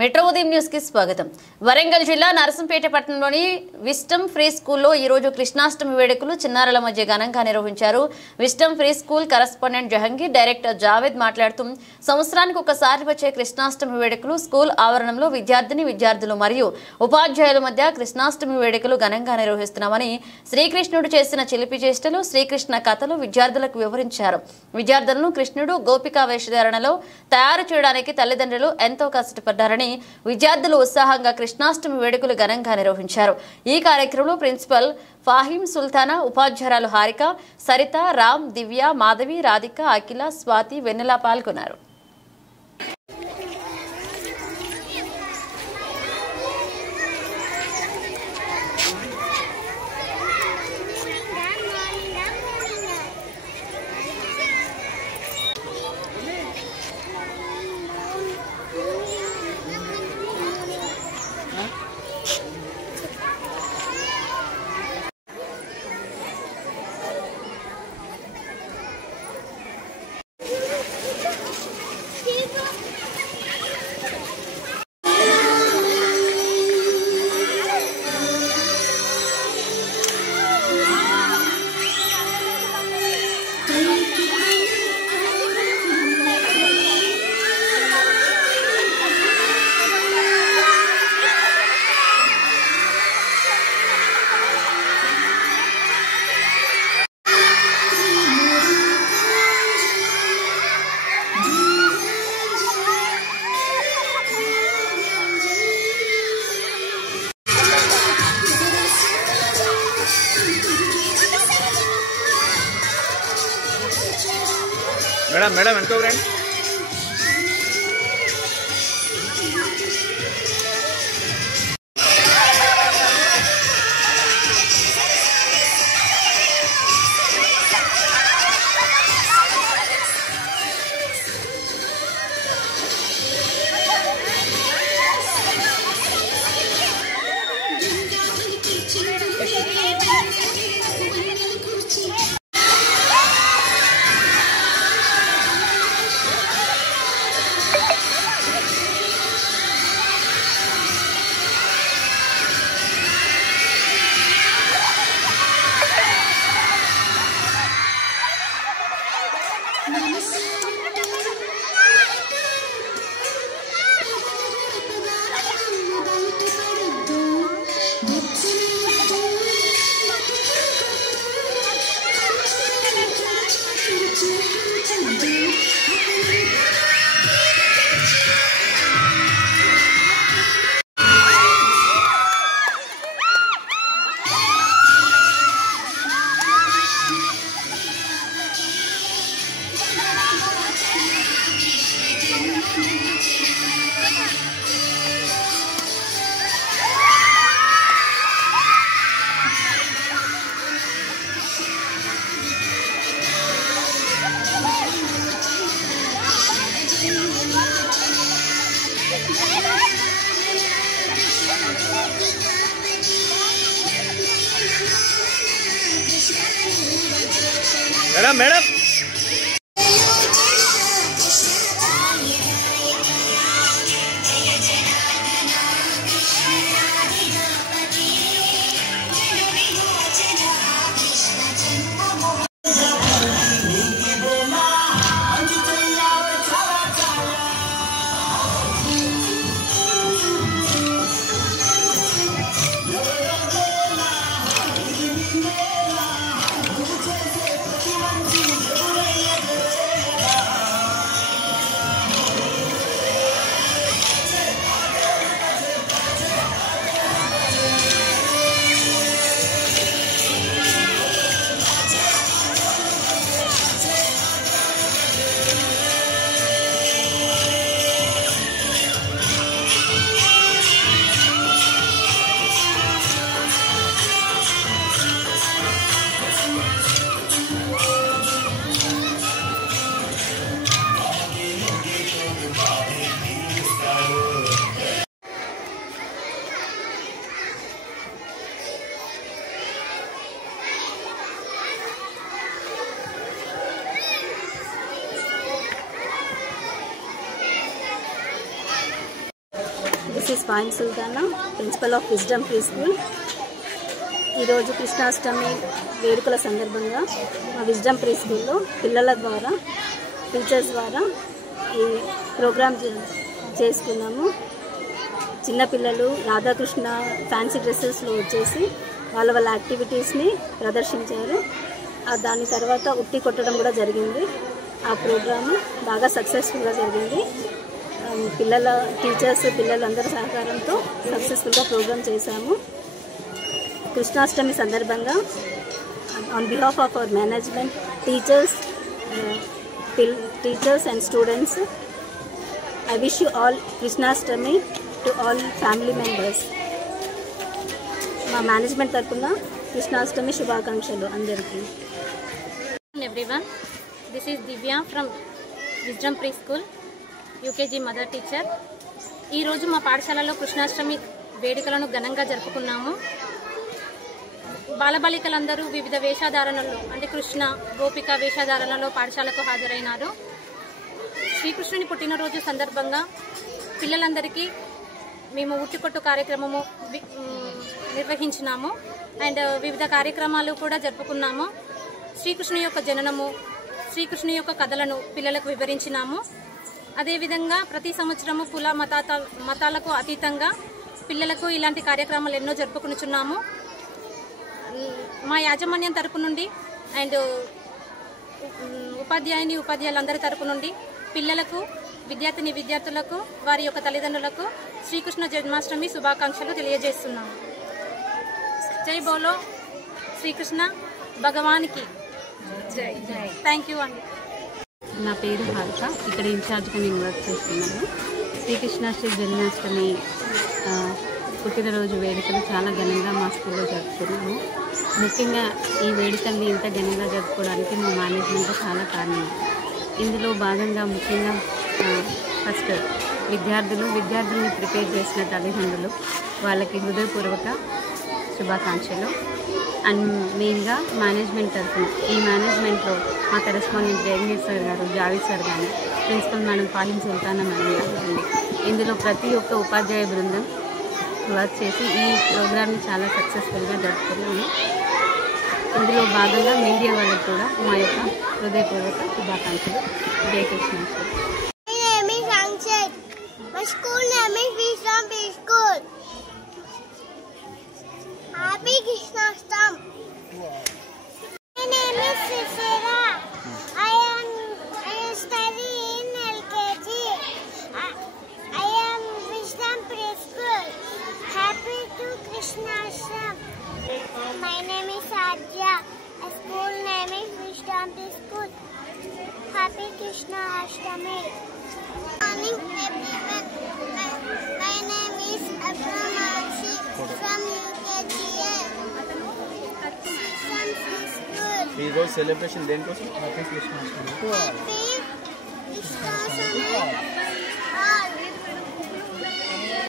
Metro ఉదయం news కి స్వాగతం. వరంగల్ జిల్లా నరసంపేట పట్టణంలోని విస్టమ్ ఫ్రీ స్కూల్లో ఈ రోజు కృష్ణాష్టమి వేడుకలు చిన్నారుల మధ్య ఘనంగా నిర్వహించారు. Wisdom free school correspondent Jahangir, director Javed మాట్లాడుతూ సంవత్సరానికి ఒకసారి వచ్చే కృష్ణాష్టమి వేడుకలు స్కూల్ ఆవరణంలో విద్యార్థులు మరియు ఉపాధ్యాయుల మధ్య కృష్ణాష్టమి వేడుకలు ఘనంగా నిర్వహిస్తున్నామని, శ్రీకృష్ణుడు చేసిన చిలిపి చేష్టలు, శ్రీకృష్ణ కథలు విద్యార్థులకు వివరించారు. విద్యార్థులను కృష్ణుడు గోపికా వేషధారణలో తయారు చేయడానికి తల్లిదండ్రులు ఎంతో కష్టపడ్డారని, విద్యార్థులు ఉత్సాహంగా కృష్ణాష్టమి వేడుకలు ఘనంగా నిర్వహించారు. ఈ కార్యక్రమంలో ప్రిన్సిపల్ ఫాహిం సుల్తానా, ఉపాధ్యాయురాలు హారిక, సరిత, రామ్, దివ్య, మాధవి, రాధిక, అఖిల, స్వాతి, వెన్నెల పాల్గొన్నారు. మేడం వెనక రండి. మేడం దిస్ ఈస్ పాయిన్ Sultana, principal of Wisdom pre school. ఈరోజు కృష్ణాష్టమి వేడుకల సందర్భంగా మా విజ్డమ్ ప్రీ స్కూల్లో పిల్లల ద్వారా, టీచర్స్ ద్వారా ఈ ప్రోగ్రామ్ చేసుకున్నాము. చిన్నపిల్లలు రాధాకృష్ణ ఫ్యాన్సీ డ్రెస్సెస్లో వచ్చేసి వాళ్ళ యాక్టివిటీస్ని ప్రదర్శించారు. దాని తర్వాత ఉట్టి కొట్టడం కూడా జరిగింది. ఆ ప్రోగ్రాము బాగా సక్సెస్ఫుల్గా జరిగింది. పిల్లల టీచర్స్ పిల్లలందరి సహకారంతో సక్సెస్ఫుల్గా ప్రోగ్రామ్ చేశాము. కృష్ణాష్టమి సందర్భంగా on behalf of our management, teachers and students, I wish you all Krishnashtami to all family members. మా మేనేజ్మెంట్ తరఫున కృష్ణాష్టమి శుభాకాంక్షలు అందరికీ. Everyone, this is Divya from Wisdom Preschool, UKG mother teacher. ఈ రోజు మా పాఠశాలలో కృష్ణాష్టమి వేడుకలను ఘనంగా జరుపుకున్నాము. బాలబాలికలందరూ వివిధ వేషధారణలో అంటే కృష్ణ, గోపిక వేషధారణలో పాఠశాలకు హాజరైనారు. శ్రీకృష్ణుని పుట్టినరోజు సందర్భంగా పిల్లలందరికీ మేము ఉట్టికొట్టు కార్యక్రమము నిర్వహించినాము అండ్ వివిధ కార్యక్రమాలు కూడా జరుపుకున్నాము. శ్రీకృష్ణుని యొక్క జననము, శ్రీకృష్ణుని యొక్క కథలను పిల్లలకు వివరించినాము. అదేవిధంగా ప్రతి సంవత్సరము కుల మతాలకు అతీతంగా పిల్లలకు ఇలాంటి కార్యక్రమాలు ఎన్నో జరుపుకునిచున్నాము. మా యాజమాన్యం తరపు నుండి అండ్ ఉపాధ్యాయులందరి తరపు నుండి పిల్లలకు, విద్యార్థులకు, వారి యొక్క తల్లిదండ్రులకు శ్రీకృష్ణ జన్మాష్టమి శుభాకాంక్షలు తెలియజేస్తున్నాము. జై బోలో శ్రీకృష్ణ భగవానికి జై. థ్యాంక్ యూ అండి. నా పేరు హారిక, ఇక్కడ ఇన్ఛార్జ్గా నేను వర్క్ చేస్తున్నాను. శ్రీకృష్ణాష్టమి జన్మాష్టమి పుట్టినరోజు వేడుకలు చాలా ఘనంగా మా స్కూల్లో జరుపుకున్నాము. ముఖ్యంగా ఈ వేడుకల్ని ఇంత ఘనంగా జరుపుకోవడానికి మా మేనేజ్మెంట్ చాలా కారణం. ఇందులో భాగంగా ముఖ్యంగా ఫస్ట్ విద్యార్థుల్ని ప్రిపేర్ చేసిన తల్లిదండ్రులు, వాళ్ళకి హృదయపూర్వక శుభాకాంక్షలు. అండ్ మెయిన్గా మేనేజ్మెంట్ తరఫున, ఈ మేనేజ్మెంట్లో మా కరెస్పాండెంట్ జగదీష్ సార్ గారు, జావేద్ సార్ కానీ, ప్రిన్సిపల్ మేడం పాయిన్ సుల్తానా మేడం గారు, ఇందులో ప్రతి ఒక్క ఉపాధ్యాయ బృందం వర్క్ చేసి ఈ ప్రోగ్రామ్ని చాలా సక్సెస్ఫుల్గా జరుపుకున్నాము. ఇందులో భాగంగా మీడియా వాళ్ళకి కూడా మా యొక్క హృదయపూర్వక శుభాకాంక్షలు. జై Krishnashtami. My school name is Wisdom Preschool. Happy Krishnashtami. My name is Sisera. I study in LKG. I am Wisdom Preschool. Happy to Krishnashtami. My name is Adya. My school name is Wisdom Preschool. Happy Krishnashtami. Morning everyone. My name is Abramamshi from UKGA. From school. ఈ రోజు celebration దేనికోసం? Happy Krishnashtami.